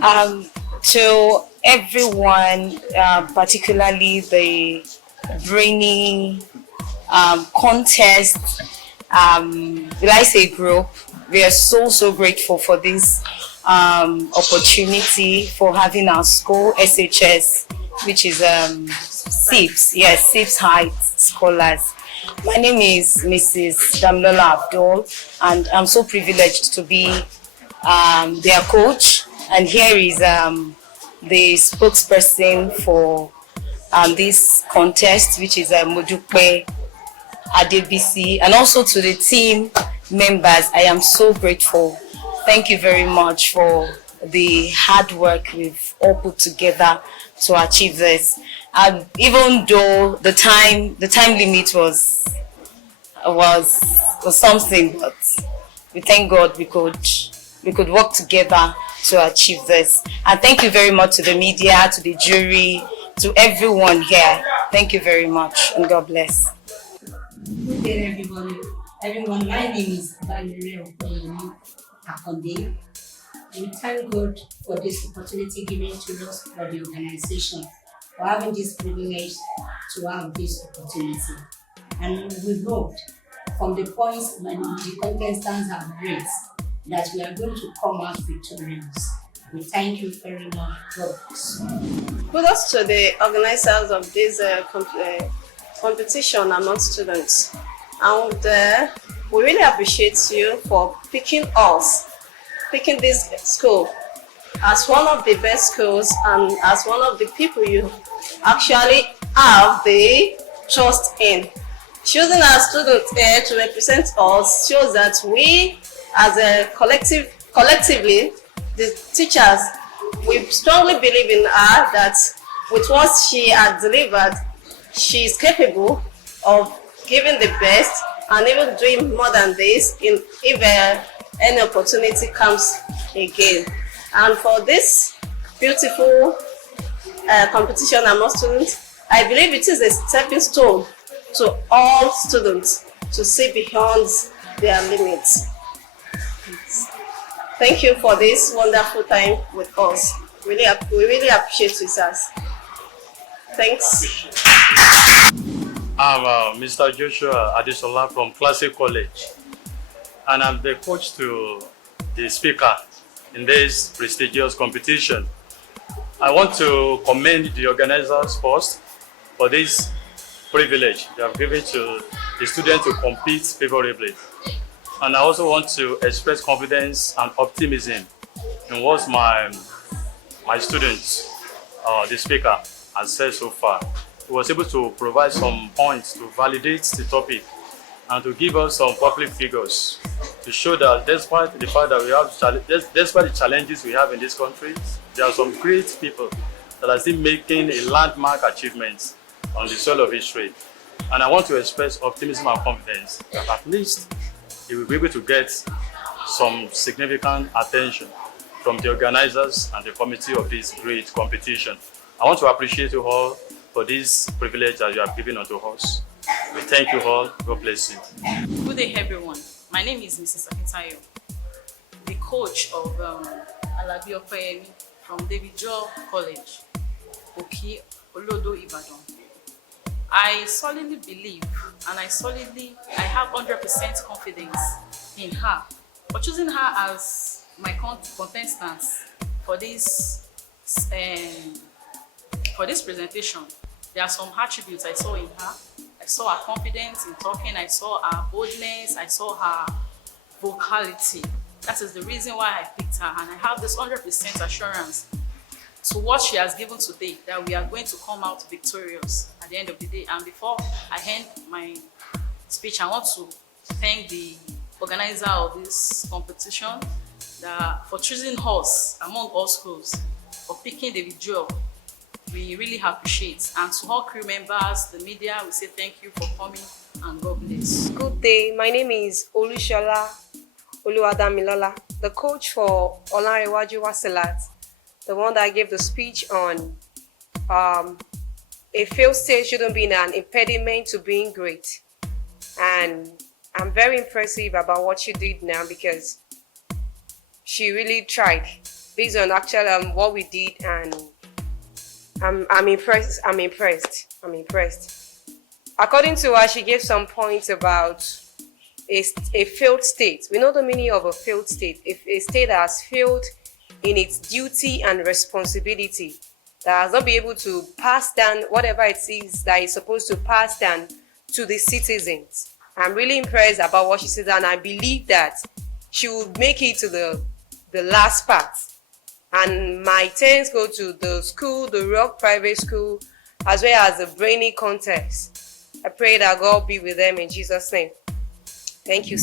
Um, to everyone, particularly the Brainy Contest, will I say group, we are so grateful for this opportunity for having our school SHS, which is SIPS, yes, SIPS High Scholars. My name is Mrs. Damlola Abdul, and I'm so privileged to be their coach. And here is the spokesperson for this contest, which is Mojupe Adebisi, and also to the team members. I am so grateful. Thank you very much for the hard work we've all put together to achieve this. Even though the time limit was something, but we thank God we could work together to achieve this. And thank you very much to the media, to the jury, to everyone here. Thank you very much, and God bless. Good day, everybody. Everyone, my name is Brainy Contest. We thank God for this opportunity given to us for the organization, for having this privilege to have this opportunity. And we hope from the points when the contestants have raised that we are going to come out victorious. We thank you very much. God bless. Kudos to the organizers of this competition among students. And we really appreciate you for picking this school as one of the best schools and as one of the people you actually have the trust in. Choosing our students here to represent us shows that we as a collectively, the teachers, we strongly believe in her that with what she has delivered, she is capable of giving the best and even doing more than this if any opportunity comes again. And for this beautiful competition among students, I believe it is a stepping stone to all students to see beyond their limits. Thank you for this wonderful time with us. We really appreciate you, sir. Thanks. I'm Mr. Joshua Adesola from Classic College, and I'm the coach to the speaker in this prestigious competition. I want to commend the organizers first for this privilege they have given to the students to compete favorably. And I also want to express confidence and optimism in what my students, the speaker, has said so far. He was able to provide some points to validate the topic and to give us some public figures to show that despite the fact that we have, despite the challenges we have in this country, there are some great people that are still making a landmark achievement on the soil of history. And I want to express optimism and confidence that at least he will be able to get some significant attention from the organizers and the committee of this great competition. I want to appreciate you all for this privilege that you have given unto us. We thank you all. God bless you. Good day, everyone. My name is Mrs. Akintayo, the coach of Alabi Opeyemi from David Joe College, Oki Olodo, Ibadan. I solidly believe and I have 100% confidence in her. For choosing her as my contestant for this presentation, there are some attributes I saw in her. I saw her confidence in talking, I saw her boldness, I saw her vocality. That is the reason why I picked her, and I have this 100% assurance to what she has given today that we are going to come out victorious at the end of the day. And before I end my speech, I want to thank the organizer of this competition for choosing us among all schools, for picking David Joel. We really appreciate. And to all crew members, the media, we say thank you for coming and God bless. Good day. My name is Olushola Oluwadamilola, the coach for Olanrewaju Wasilat, the one that gave the speech on a failed state shouldn't be an impediment to being great. And I'm very impressive about what she did now because she really tried. based on actually what we did, and I'm impressed. According to her, she gave some points about a failed state. We know the meaning of a failed state. If a state that has failed in its duty and responsibility, that has not been able to pass down whatever it is that it's supposed to pass down to the citizens. I'm really impressed about what she said, and I believe that she will make it to the last part. And my thanks go to the school, the Rock Private School, as well as the Brainy Contest. I pray that God be with them in Jesus' name. Thank you.